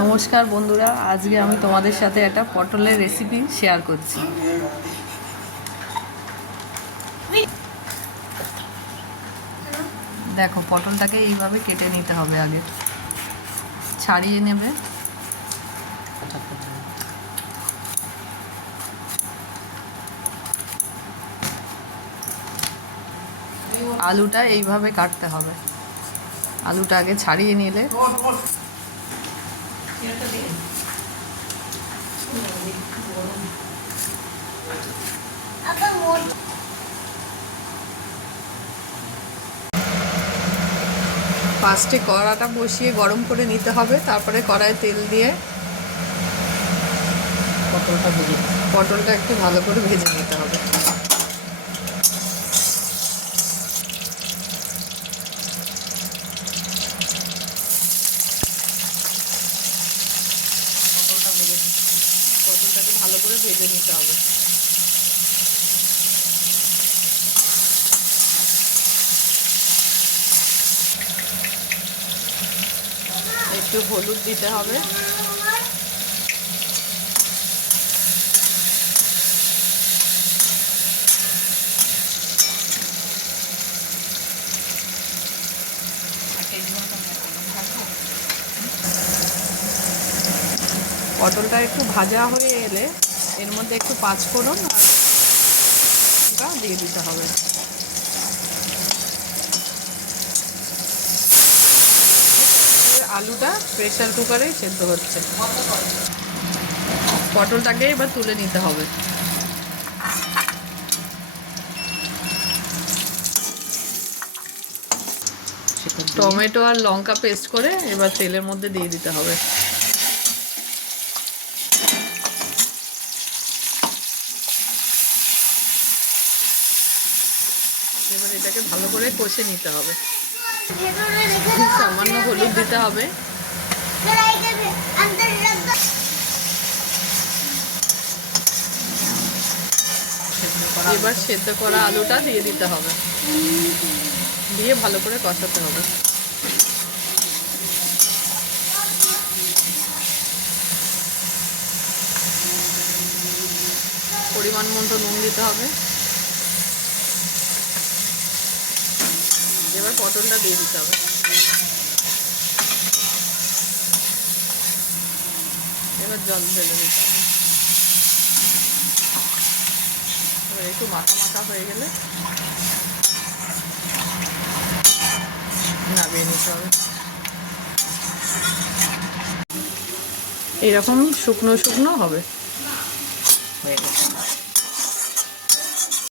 নমস্কার বন্ধুরা, আজকে আমি তোমাদের সাথে একটা পটলের রেসিপি শেয়ার করছি। দেখো, পটলটাকে এইভাবে কেটে নিতে হবে। আগে ছাড়িয়ে নেবে। আলুটা এইভাবে কাটতে হবে। আলুটা আগে ছাড়িয়ে নিলে ফার্স্টে কড়াটা বসিয়ে গরম করে নিতে হবে। তারপরে কড়ায় তেল দিয়ে পটলটা একটু ভালো করে ভেজে নিতে হবে। পটলটাকে ভালো করে ভেজে নিতে হবে। একটু হলুদ দিতে হবে। পটলটা একটু ভাজা হয়ে এলে এর মধ্যে একটু পাঁচফোড়ন আর লঙ্কা দিয়ে দিতে হবে। আলুটা প্রেসার কুকারে সেদ্ধ হচ্ছে। পটলটাকে এবার তুলে নিতে হবে। টমেটো আর লঙ্কা পেস্ট করে এবার তেলের মধ্যে দিয়ে দিতে হবে। এবার এটাকে ভালো করে কষে নিতে হবে। সামান্য হলুদ দিতে হবে। এবার সেদ্ধ করা আলুটা দিয়ে দিতে হবে, দিয়ে ভালো করে কষাতে হবে। পরিমাণ মতো নুন দিতে হবে। এবার পটলটা দিয়ে দিতে হবে। এবার জল ঢেলে দিতে হবে। এবার একটু মাখা মাখা হয়ে গেলে নামিয়ে নিতে হবে। এরকম শুকনো শুকনো হবে। হয়ে গেছে।